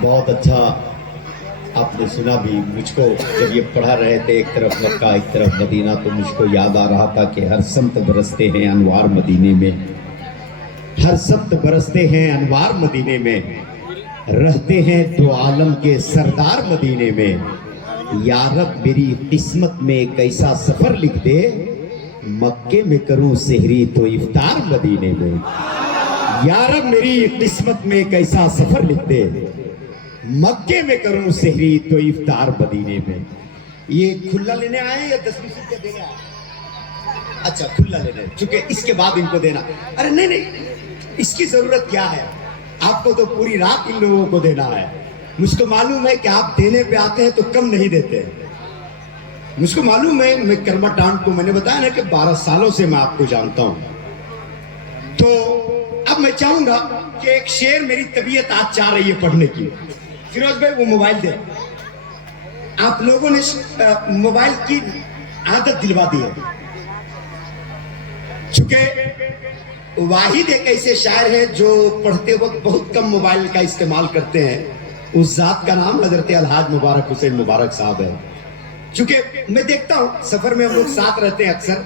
बहुत अच्छा आपने सुना भी। मुझको जब ये पढ़ा रहे थे, एक तरफ मक्का एक तरफ मदीना, तो मुझको याद आ रहा था कि हर संत बरसते हैं अनवार मदीने में, हर संत बरसते हैं अनवार मदीने में, रहते हैं दो आलम के सरदार मदीने में। या रब मेरी किस्मत में कैसा सफर लिख दे, मक्के में करूं सेहरी तो इफ्तार मदीने में। या रब मेरी किस्मत में कैसा सफर लिख दे, मक्के में करूं सेहरी तो इफ्तार मदीने में। ये खुला लेने आए या 10-20 रुपया देने आए? अच्छा, खुला लेने, चूंकि इसके बाद इनको देना। अरे नहीं नहीं, इसकी जरूरत क्या है, आपको तो पूरी रात इन लोगों को देना है। मुझको मालूम है कि आप देने पे आते हैं तो कम नहीं देते। मुझको मालूम है, मैं कर्मा टांड को मैंने बताया ना कि 12 सालों से मैं आपको जानता हूं। तो अब मैं चाहूंगा कि एक शेर, मेरी तबीयत आज चाह रही है पढ़ने की। फिरोज भाई वो मोबाइल दे। आप लोगों ने मोबाइल की आदत दिलवा दी है। चूंकि वाहिद एक ऐसे शायर है जो पढ़ते वक्त बहुत कम मोबाइल का इस्तेमाल करते हैं। उस जात का नाम हजरत अलहाज मुबारक हुसैन मुबारक साहब है। चूंकि मैं देखता हूं सफर में हम लोग साथ रहते हैं अक्सर,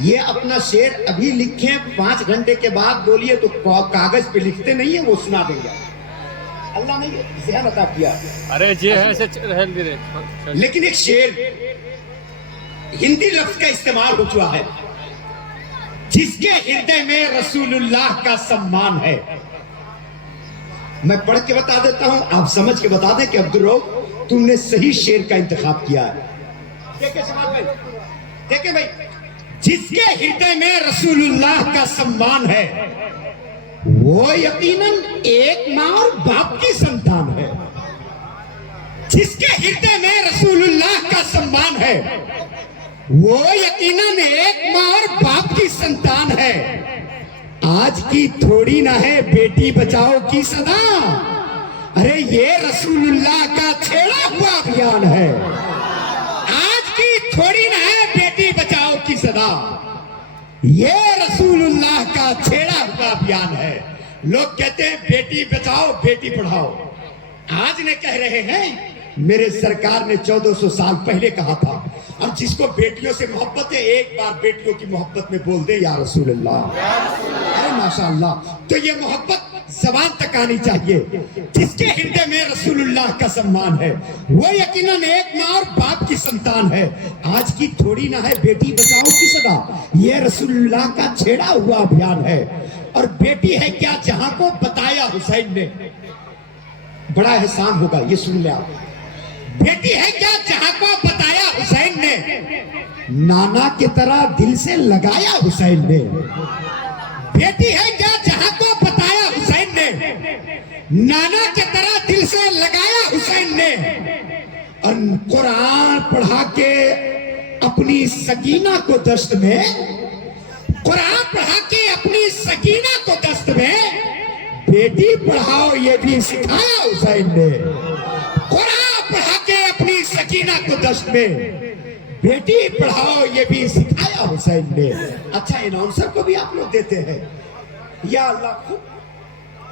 ये अपना शेर अभी लिखे 5 घंटे के बाद बोलिए तो कागज पे लिखते नहीं है, वो सुना देंगे। अल्लाह ने ज़हन अता किया। अरे जी है ऐसे रहन दे रहे। लेकिन एक शेर हिंदी लफ्ज का इस्तेमाल हो चुका है, जिसके हृदय में रसूलुल्लाह का सम्मान है। मैं पढ़ के बता देता हूं, आप समझ के बता दें कि अब्दुल रऊफ तुमने सही शेर का इंतखाब किया है। देखे शमाल भाई, देखे भाई, जिसके हृदय में रसूलुल्लाह का सम्मान है, वो यकीनन एक मां और बाप की संतान है। जिसके हृदय में रसूलुल्लाह का सम्मान है, वो यकीनन एक मां और बाप की संतान है। आज की थोड़ी ना है बेटी बचाओ की सदा, अरे ये रसूलुल्लाह का छेड़ा हुआ अभियान है। आज की थोड़ी ना है बेटी बचाओ की सदा, ये रसूलुल्लाह का छेड़ा हुआ अभियान है। लोग कहते हैं बेटी बचाओ बेटी पढ़ाओ, आज ने कह रहे हैं मेरे सरकार ने 1400 साल पहले कहा था। और जिसको बेटियों से मोहब्बत है, एक बार बेटियों की मोहब्बत में बोल दे या रसूलुल्लाह, अरे माशाअल्लाह। तो ये मोहब्बत ज़बान तक आनी चाहिए। जिसके हृदय में रसूलुल्लाह का सम्मान है, वो यकीनन एक मां और बाप की संतान है। आज की थोड़ी ना है बेटी बचाओ की सदा, ये रसूलुल्लाह का छेड़ा हुआ अभियान है। और बेटी है क्या जहां को बताया हुसैन ने, बड़ा एहसान होगा, ये सुन ले आप। बेटी है क्या जहां को बताया हुसैन ने, नाना की तरह दिल से लगाया हुसैन ने। बेटी है क्या जहां को बताया हुसैन ने, नाना की तरह दिल से लगाया हुसैन ने। और कुरान पढ़ा के अपनी सकीना को दस्त में, कुरान पढ़ा के अपनी सकीना को दस्त में, बेटी पढ़ाओ ये भी सिखाया हुसैन ने। कुरान पढ़ा के अपनी सकीना को दस्त में, बेटी पढ़ाओ ये भी सिखाया हुसैन ने। अच्छा, अनाउंसर को भी आप लोग देते हैं। या अल्लाह,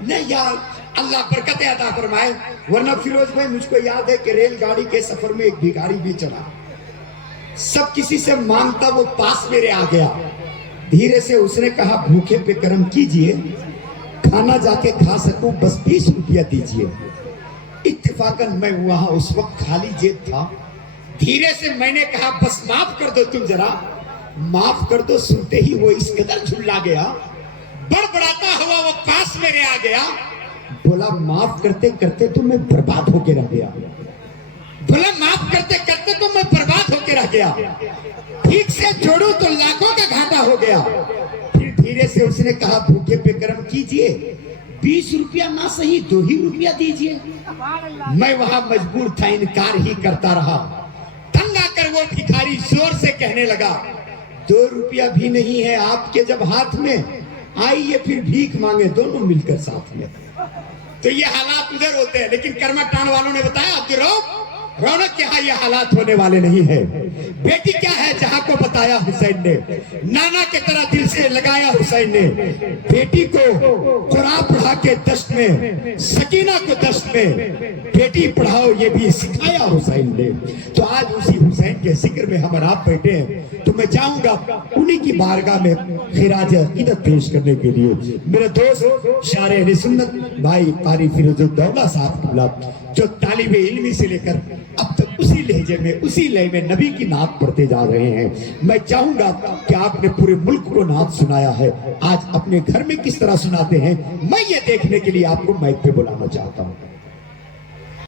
नहीं या अल्लाह बरकत अता फरमाए। वरना फिरोज भाई, मुझको याद है कि रेलगाड़ी के सफर में एक भिखारी भी चला, सब किसी से मांगता, वो पास मेरे आ गया। धीरे से उसने कहा भूखे पे कर्म कीजिए, खाना जाके खा सकूं, बस 20 रुपया दीजिए। इत्तेफाकन मैं वहां उस वक्त खाली जेब था। धीरे से मैंने कहा बस माफ कर दो, तुम जरा माफ कर दो। सुनते ही वो इस कदर झुल्ला गया, बड़बड़ाता हुआ वो पास मेरे आ गया। बोला माफ करते करते तो मैं बर्बाद होके रह गया। बोला माफ करते करते तो मैं बर्बाद होके रह गया, ठीक से जोड़ू तो लाखों का घाटा हो गया। फिर धीरे से उसने कहा भूखे पे कर्म कीजिए, 20 रुपया ना सही 2 ही रुपया दीजिए। मैं वहां मजबूर था, इनकार ही करता रहा। तंग आकर वो भिखारी जोर से कहने लगा 2 रुपया भी नहीं है आपके जब हाथ में, आइए फिर भीख मांगे दोनों मिलकर साथ में। तो ये हालात उधर होते हैं। लेकिन कर्मा टांड वालों ने बताया अब्दुल रऊफ रौनक यहाँ ये हालात होने वाले नहीं है। बेटी क्या है जहां को बताया हुसैन ने, नाना की तरह दिल से लगाया हुसैन ने। बेटी को कुरान पढ़ा के दस्त में, सकीना को दस्त में बेटी पढ़ाओ ये भी सिखाया हुसैन ने। तो आज उसी हुसैन के जिक्र में हम और आप बैठे हैं, तो मैं चाहूंगा उन्हीं की बारगाह में खिराज अकीदत पेश करने के लिए मेरे दोस्त शारे अहले सुन्नत भाई कारी फिरोजुद्दौला साहब किबला, जो तालिबे इल्मी से लेकर अब तक उसी लहजे में, उसी लय में नबी की नात पढ़ते जा रहे हैं। मैं चाहूंगा कि आपने पूरे मुल्क को नात सुनाया है, आज अपने घर में किस तरह सुनाते हैं, मैं ये देखने के लिए आपको माइक पे बुलाना चाहता हूं।